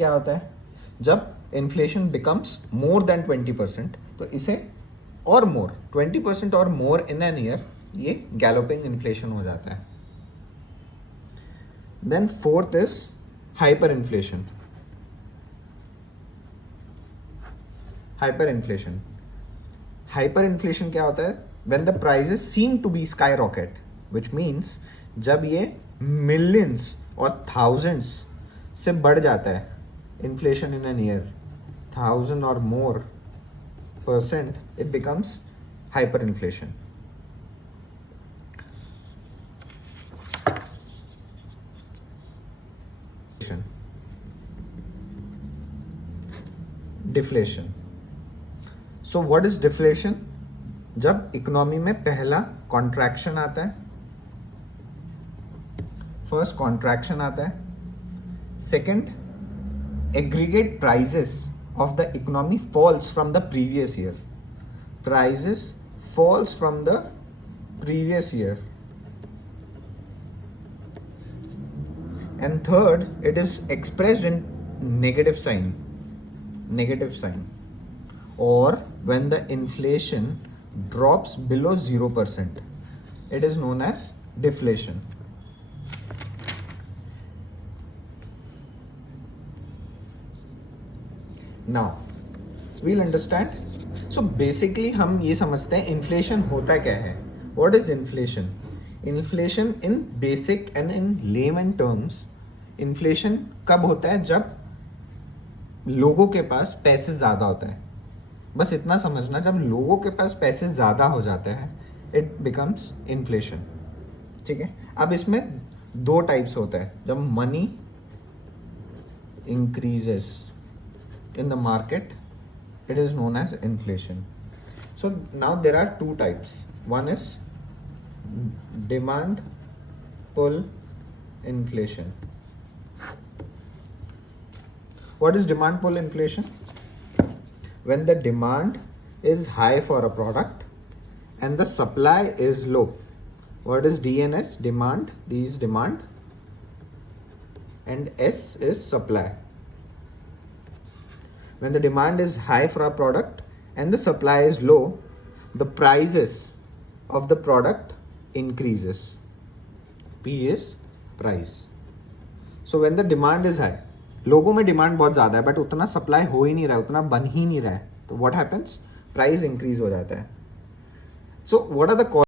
क्या होता है? जब इन्फ्लेशन बिकम्स मोर देन 20%, तो इसे और more 20% or more in an year, ये गैलोपिंग इन्फ्लेशन हो जाता है. Then fourth is hyper inflation. Hyper inflation क्या होता है? When the prices seem to be sky rocket, which means जब ये मिलियंस और थाउजेंड्स से बढ़ जाता है, इन्फ्लेशन इन एन ईयर 1000 और मोर percent, it becomes hyperinflation. Deflation. So what is deflation? जब इकोनॉमी में पहला कॉन्ट्रैक्शन आता है, फर्स्ट कॉन्ट्रैक्शन आता है, second aggregate prices of the economy falls from the previous year. Prices falls from the previous year. And third, it is expressed in negative sign. Or when the inflation drops below 0%, it is known as deflation. Now, we'll understand. So basically हम ये समझते हैं inflation होता क्या है. What is inflation? Inflation in basic and in layman terms, inflation कब होता है? जब लोगों के पास पैसे ज़्यादा होता है. बस इतना समझना, जब लोगों के पास पैसे ज़्यादा हो जाते हैं, इट बिकम्स इन्फ्लेशन. ठीक है. अब इसमें दो टाइप्स होता है. जब money increases in the market, it is known as inflation. So now there are two types. One is demand pull inflation. What is demand pull inflation? When the demand is high for a product and the supply is low. What is D and S? Demand, D is demand and S is supply. When the demand is high for a product and the supply is low, the prices of the product increases. P is price. So when the demand is high, लोगों में demand बहुत ज़्यादा है but उतना supply हो ही नहीं रहा है, उतना बन ही नहीं रहा है, तो what happens? प्राइस इंक्रीज हो जाता है. So what are the